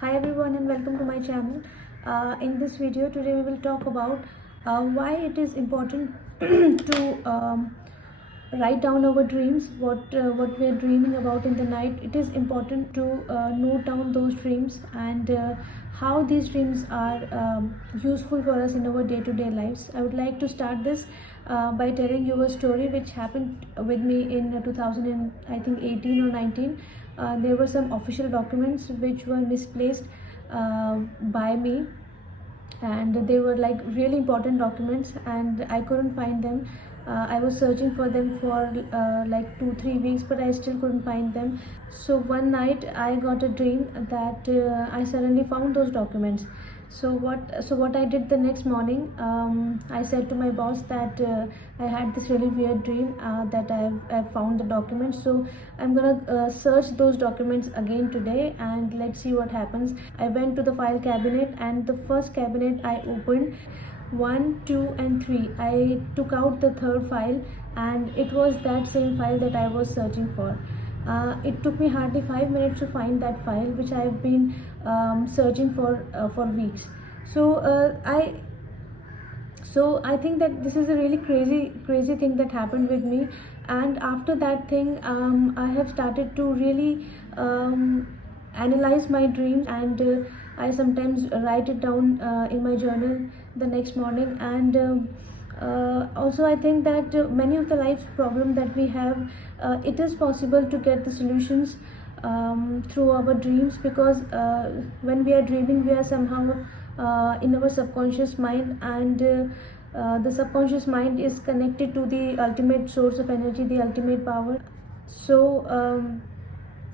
Hi everyone and welcome to my channel. In this video today we will talk about why it is important to write down our dreams, what we are dreaming about in the night. It is important to note down those dreams and how these dreams are useful for us in our day-to-day lives. I would like to start this by telling you a story which happened with me in 2018 or 19. There were some official documents which were misplaced by me, and they were like really important documents and I couldn't find them. I was searching for them for like 2-3 weeks, but I still couldn't find them. So one night I got a dream that I suddenly found those documents. So what I did the next morning, I said to my boss that I had this really weird dream that I've found the documents. So I'm gonna search those documents again today and let's see what happens. I went to the file cabinet, and the first cabinet I opened, 1, 2 and 3, I took out the third file and it was that same file that I was searching for. It took me hardly 5 minutes to find that file which I have been searching for weeks. So I think that this is a really crazy thing that happened with me, and after that thing I have started to really analyze my dreams, and I sometimes write it down in my journal the next morning. And also I think that many of the life problem that we have, it is possible to get the solutions through our dreams, because when we are dreaming we are somehow in our subconscious mind, and the subconscious mind is connected to the ultimate source of energy, the ultimate power. So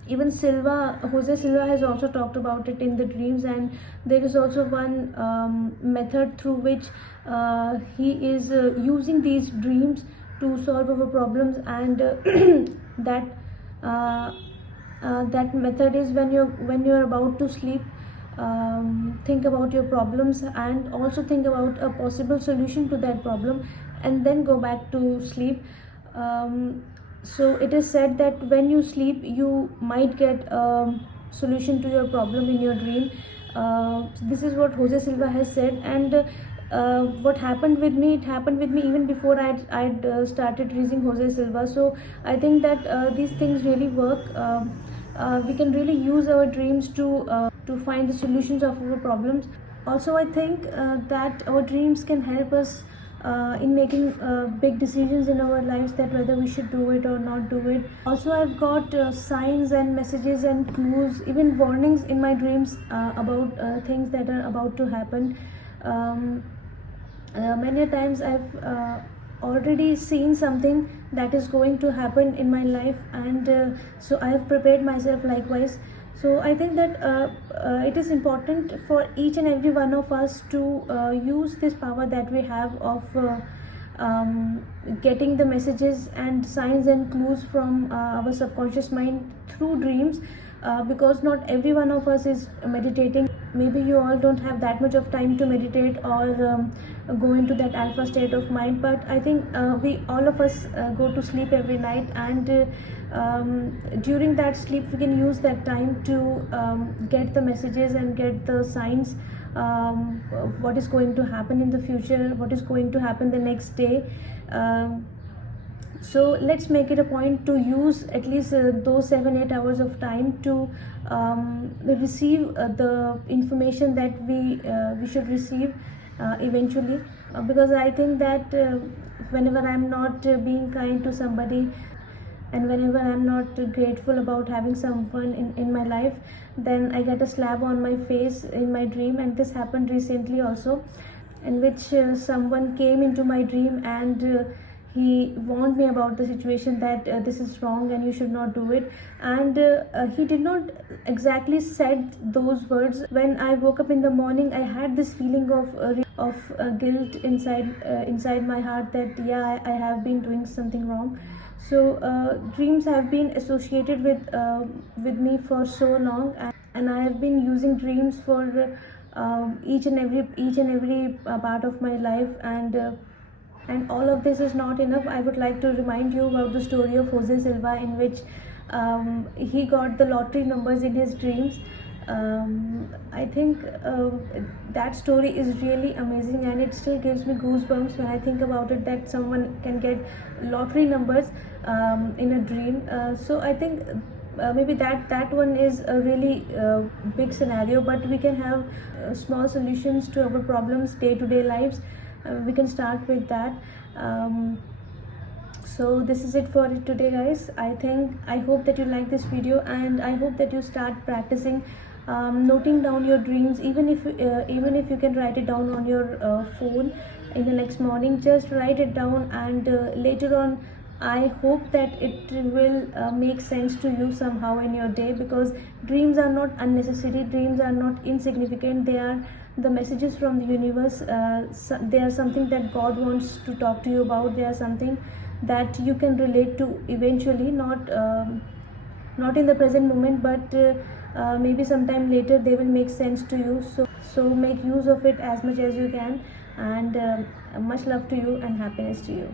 even Jose Silva has also talked about it in the dreams, and there is also one method through which he is using these dreams to solve our problems. And that uh, that method is when you're about to sleep, think about your problems and also think about a possible solution to that problem, and then go back to sleep. So it is said that when you sleep you might get a solution to your problem in your dream. This is what Jose Silva has said, and what happened with me, it happened with me even before I'd started reading Jose Silva. So I think that these things really work. We can really use our dreams to find the solutions of our problems. Also I think that our dreams can help us in making big decisions in our lives, that whether we should do it or not do it. Also I've got signs and messages and clues, even warnings in my dreams about things that are about to happen. Many times I've already seen something that is going to happen in my life, and so I have prepared myself likewise. So I think that it is important for each and every one of us to use this power that we have of getting the messages and signs and clues from our subconscious mind through dreams, because not every one of us is meditating. Maybe you all don't have that much of time to meditate or go into that alpha state of mind, but I think we all of us go to sleep every night, and during that sleep we can use that time to get the messages and get the signs, what is going to happen in the future, what is going to happen the next day. So let's make it a point to use at least those 7-8 hours of time to receive the information that we should receive eventually. Because I think that whenever I'm not being kind to somebody, and whenever I'm not grateful about having someone in my life, then I get a slap on my face in my dream. And this happened recently also, in which someone came into my dream and he warned me about the situation, that this is wrong and you should not do it. And he did not exactly said those words. When I woke up in the morning, I had this feeling of guilt inside my heart, that yeah, I have been doing something wrong. So dreams have been associated with me for so long, and I have been using dreams for each and every part of my life. And all of this is not enough. I would like to remind you about the story of Jose Silva, in which he got the lottery numbers in his dreams. I think that story is really amazing, and it still gives me goosebumps when I think about it, that someone can get lottery numbers in a dream. So I think maybe that one is a really big scenario, but we can have small solutions to our problems, day-to-day lives. We can start with that. So this is it for today, guys. I hope that you like this video, and I hope that you start practicing noting down your dreams. Even if you can write it down on your phone in the next morning, just write it down, and later on I hope that it will make sense to you somehow in your day, because dreams are not unnecessary, dreams are not insignificant. They are the messages from the universe. They are something that God wants to talk to you about. They are something that you can relate to eventually, not in the present moment, but maybe sometime later they will make sense to you. So make use of it as much as you can, and much love to you and happiness to you.